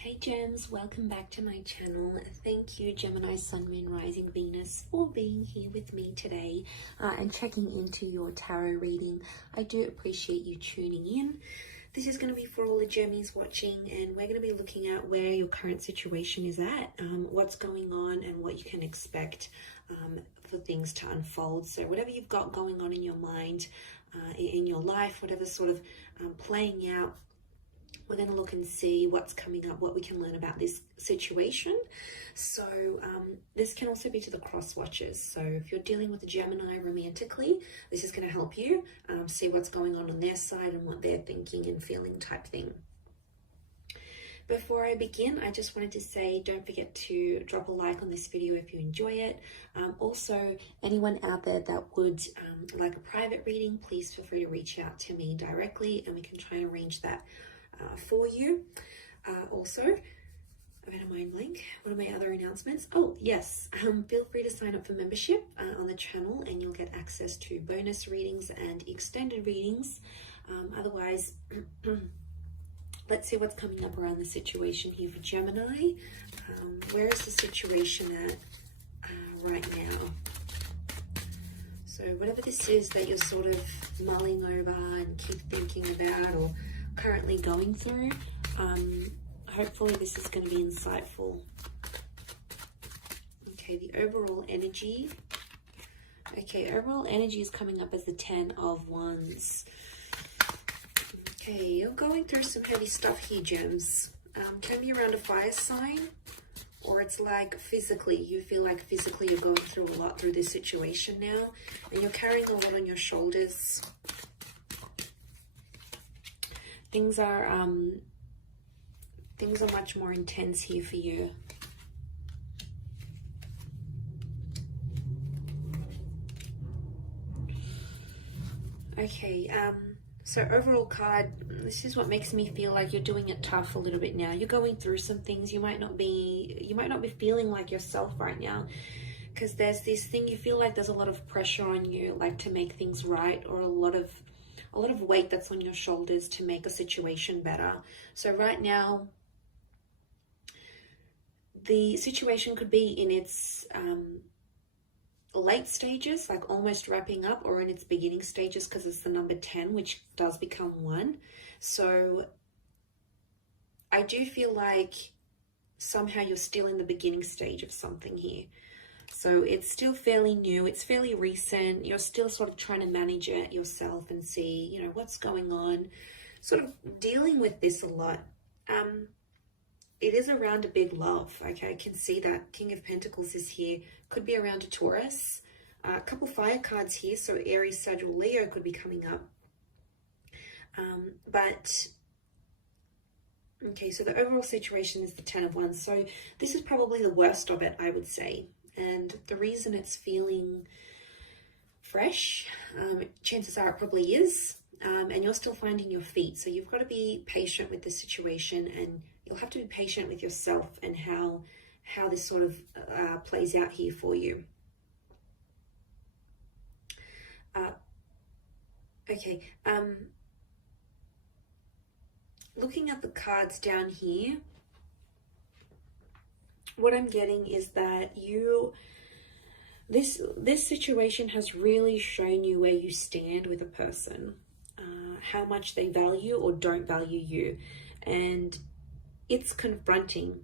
Hey Gems, welcome back to my channel. Thank you Gemini, Sun, Moon, Rising, Venus for being here with me today and checking into your tarot reading. I do appreciate you tuning in. This is going to be for all the Gemmies watching, and we're going to be looking at where your current situation is at, what's going on and what you can expect for things to unfold. So whatever you've got going on in your mind, in your life, whatever's sort of playing out, we're going to look and see what's coming up, what we can learn about this situation. So this can also be to the cross watchers. So if you're dealing with a Gemini romantically, this is going to help you see what's going on their side and what they're thinking and feeling type thing. Before I begin, I just wanted to say, don't forget to drop a like on this video if you enjoy it. Also, anyone out there that would like a private reading, please feel free to reach out to me directly and we can try and arrange that for you. Also, I've had a mind blank. What are my other announcements? Oh yes, feel free to sign up for membership on the channel and you'll get access to bonus readings and extended readings. Otherwise, let's see what's coming up around the situation here for Gemini. Where is the situation at right now? So whatever this is that you're sort of mulling over and keep thinking about or currently going through, hopefully this is going to be insightful. Okay, the overall energy. Okay, overall energy is coming up as the 10 of Wands. Okay, you're going through some heavy stuff here, Gems. Can be around a fire sign, or it's like physically, you feel like physically you're going through a lot through this situation now, and you're carrying a lot on your shoulders. Things are much more intense here for you. Okay, so overall card, this is what makes me feel like you're doing it tough a little bit now. You're going through some things. You might not be feeling like yourself right now, because there's this thing, you feel like there's a lot of pressure on you, like to make things right, or a lot of weight that's on your shoulders to make a situation better. So right now, the situation could be in its late stages, like almost wrapping up, or in its beginning stages, because it's the number 10, which does become 1. So I do feel like somehow you're still in the beginning stage of something here. So it's still fairly new, it's fairly recent, you're still sort of trying to manage it yourself and see, you know, what's going on, sort of dealing with this a lot. It is around a big love, okay? I can see that King of Pentacles is here, could be around a Taurus, a couple fire cards here, so Aries, Sagittarius, Leo could be coming up. Okay, so the overall situation is the 10 of Wands, so this is probably the worst of it, I would say. And the reason it's feeling fresh, chances are it probably is, and you're still finding your feet. So you've got to be patient with the situation, and you'll have to be patient with yourself and how this sort of plays out here for you. Okay, looking at the cards down here, what I'm getting is that this situation has really shown you where you stand with a person, how much they value or don't value you, and it's confronting.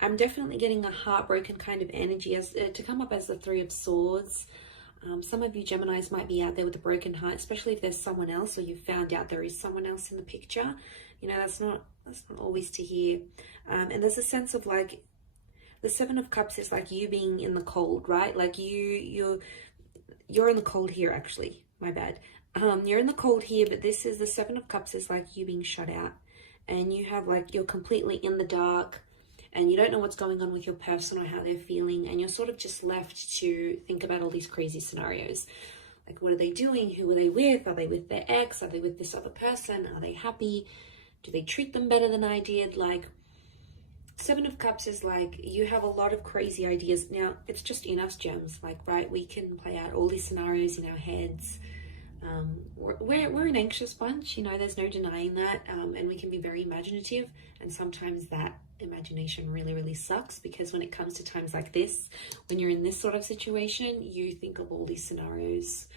I'm definitely getting a heartbroken kind of energy as to come up as the 3 of Swords. Some of you Geminis might be out there with a broken heart, especially if there's someone else, or you found out there is someone else in the picture. You know, that's not always to hear. And there's a sense of like, the 7 of Cups is like you being in the cold, right? Like you're in the cold here, actually. My bad. You're in the cold here, but this is the 7 of Cups is like you being shut out, and you have like, you're completely in the dark, and you don't know what's going on with your person or how they're feeling, and you're sort of just left to think about all these crazy scenarios. Like, what are they doing? Who are they with? Are they with their ex? Are they with this other person? Are they happy? Do they treat them better than I did? Like, 7 of Cups is like, you have a lot of crazy ideas. Now, it's just in us, Gems, like, right? We can play out all these scenarios in our heads. We're an anxious bunch, you know, there's no denying that, and we can be very imaginative, and sometimes that imagination really, really sucks, because when it comes to times like this, when you're in this sort of situation, you think of all these scenarios,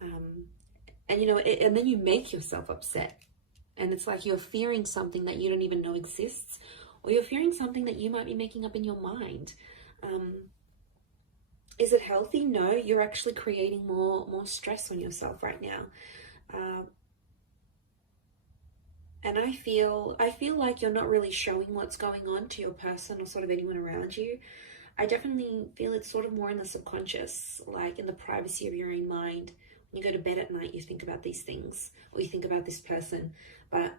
and you know, and then you make yourself upset, and it's like you're fearing something that you don't even know exists, or you're fearing something that you might be making up in your mind. Is it healthy? No, you're actually creating more stress on yourself right now. And I feel like you're not really showing what's going on to your person or sort of anyone around you. I definitely feel it's sort of more in the subconscious, like in the privacy of your own mind. When you go to bed at night, you think about these things, or you think about this person. But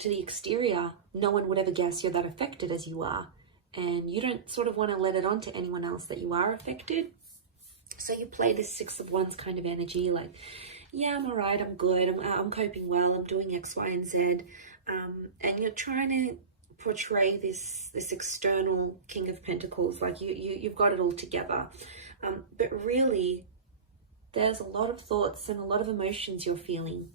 to the exterior, no one would ever guess you're that affected as you are. And you don't sort of want to let it on to anyone else that you are affected. So you play this 6 of Wands kind of energy, like, yeah, I'm all right, I'm good, I'm coping well, I'm doing X, Y, and Z. And you're trying to portray this external King of Pentacles, like you've got it all together. But really, there's a lot of thoughts and a lot of emotions you're feeling.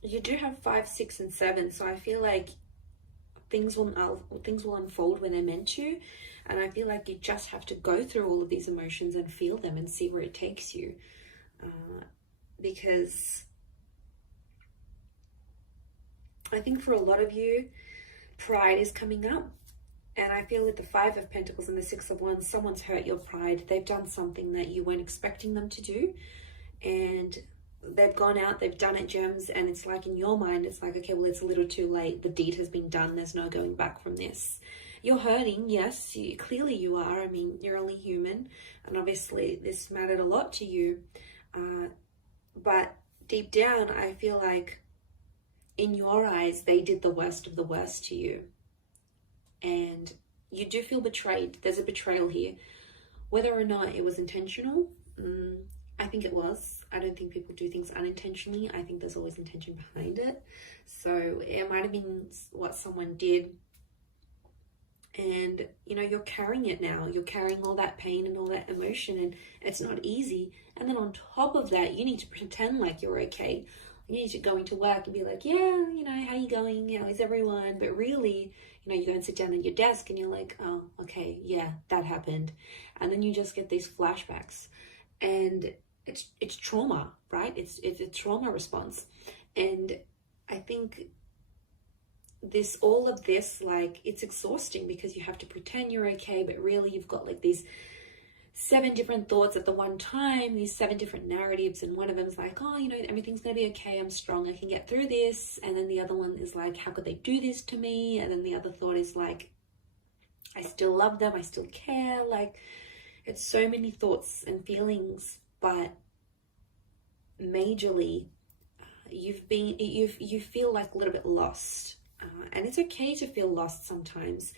You do have 5, 6, and 7, so I feel like things will unfold when they're meant to, and I feel like you just have to go through all of these emotions and feel them and see where it takes you, because I think for a lot of you, pride is coming up, and I feel with the 5 of Pentacles and the 6 of Wands, someone's hurt your pride. They've done something that you weren't expecting them to do, and they've gone out, they've done it, Gems, and it's like in your mind, it's like, okay, well, it's a little too late. The deed has been done. There's no going back from this. You're hurting, yes, clearly you are. I mean, you're only human, and obviously this mattered a lot to you. But deep down, I feel like in your eyes, they did the worst of the worst to you. And you do feel betrayed. There's a betrayal here. Whether or not it was intentional, I think it was. I don't think people do things unintentionally. I think there's always intention behind it. So it might have been what someone did. And, you know, you're carrying it now. You're carrying all that pain and all that emotion, and it's not easy. And then on top of that, you need to pretend like you're okay. You need to go into work and be like, yeah, you know, how you going? How is everyone? But really, you know, you go and sit down at your desk and you're like, oh, okay, yeah, that happened. And then you just get these flashbacks. And it's trauma, right? It's a trauma response. And I think all of this, like, it's exhausting because you have to pretend you're okay, but really you've got like these 7 different thoughts at the one time, these 7 different narratives, and one of them is like, oh, you know, everything's gonna be okay, I'm strong, I can get through this. And then the other one is like, how could they do this to me? And then the other thought is like, I still love them, I still care. Like, it's so many thoughts and feelings, but majorly you feel like a little bit lost, and it's okay to feel lost sometimes,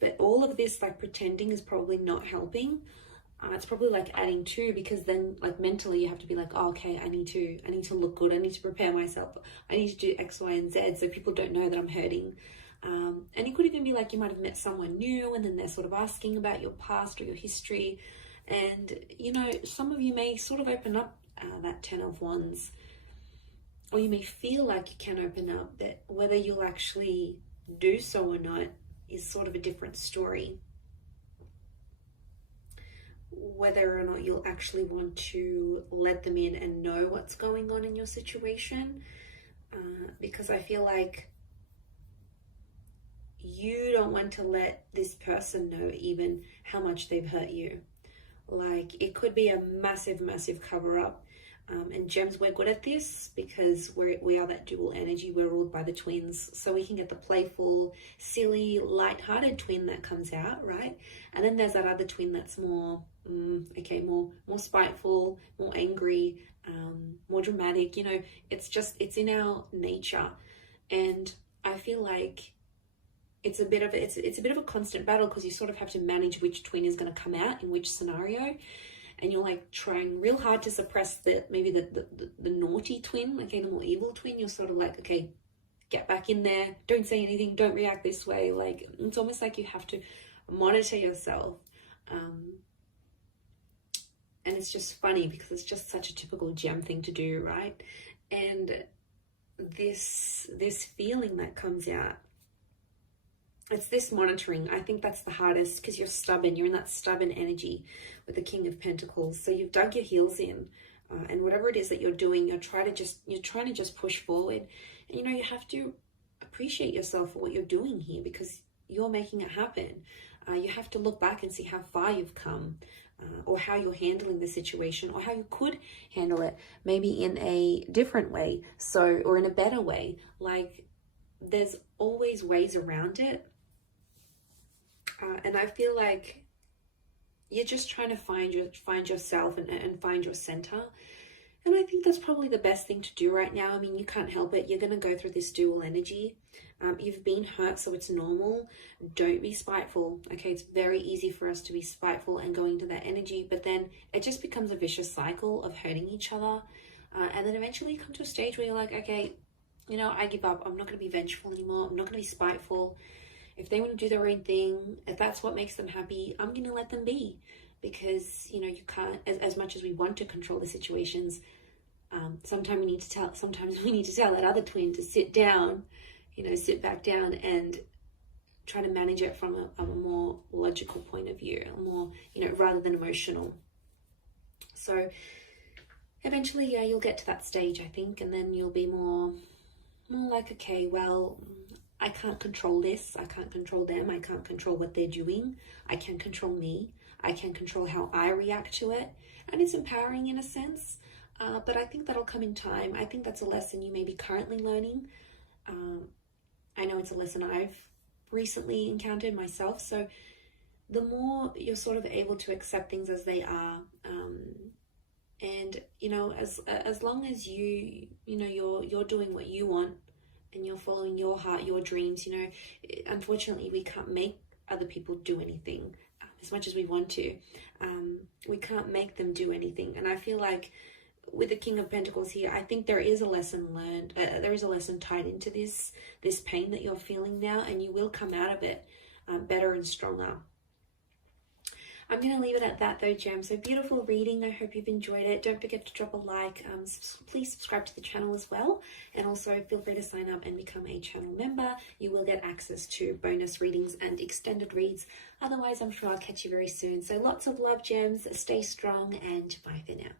but all of this like pretending is probably not helping. It's probably like adding to, because then like mentally you have to be like, oh, okay, I need to look good, I need to prepare myself, I need to do X, Y, and Z so people don't know that I'm hurting. And it could even be like you might have met someone new and then they're sort of asking about your past or your history, and you know, some of you may sort of open up that 10 of Wands, or you may feel like you can open up, that whether you'll actually do so or not is sort of a different story. Whether or not you'll actually want to let them in and know what's going on in your situation, because I feel like you don't want to let this person know even how much they've hurt you. Like, it could be a massive, massive cover-up. And Gems, we're good at this because we are that dual energy. We're ruled by the twins. So we can get the playful, silly, light-hearted twin that comes out, right? And then there's that other twin that's more, more spiteful, more angry, more dramatic. You know, it's in our nature. And I feel like it's a bit of a constant battle, because you sort of have to manage which twin is going to come out in which scenario. And you're like trying real hard to suppress the naughty twin, okay, the more evil twin. You're sort of like, okay, get back in there, don't say anything, don't react this way. Like, it's almost like you have to monitor yourself. And it's just funny because it's just such a typical gem thing to do, right? And this feeling that comes out, it's this monitoring. I think that's the hardest because you're stubborn. You're in that stubborn energy with the King of Pentacles. So you've dug your heels in, and whatever it is that you're doing, you're trying to just push forward. And you know, you have to appreciate yourself for what you're doing here because you're making it happen. You have to look back and see how far you've come, or how you're handling the situation, or how you could handle it maybe in a different way, or in a better way. Like, there's always ways around it. And I feel like you're just trying to find yourself and find your center. And I think that's probably the best thing to do right now. I mean, you can't help it. You're going to go through this dual energy. You've been hurt, so it's normal. Don't be spiteful. Okay, it's very easy for us to be spiteful and go into that energy, but then it just becomes a vicious cycle of hurting each other. And then eventually you come to a stage where you're like, okay, you know, I give up. I'm not going to be vengeful anymore. I'm not going to be spiteful. If they want to do their own thing, if that's what makes them happy, I'm going to let them be. Because, you know, you can't, as much as we want to control the situations, sometimes we need to tell that other twin to sit down, you know, sit back down and try to manage it from a more logical point of view, a more, you know, rather than emotional. So eventually, yeah, you'll get to that stage, I think, and then you'll be more like, okay, well, I can't control this. I can't control them. I can't control what they're doing. I can control me. I can control how I react to it. And it's empowering in a sense, but I think that'll come in time. I think that's a lesson you may be currently learning. I know it's a lesson I've recently encountered myself. So the more you're sort of able to accept things as they are, and, you know, as long as you know, you're doing what you want and you're following your heart, your dreams, you know, unfortunately we can't make other people do anything. As much as we want to, we can't make them do anything. And I feel like with the King of Pentacles here, I think there is a lesson learned. There is a lesson tied into this pain that you're feeling now, and you will come out of it better and stronger. I'm going to leave it at that though, Gem. So beautiful reading. I hope you've enjoyed it. Don't forget to drop a like. Please subscribe to the channel as well. And also feel free to sign up and become a channel member. You will get access to bonus readings and extended reads. Otherwise, I'm sure I'll catch you very soon. So lots of love, Gems. Stay strong and bye for now.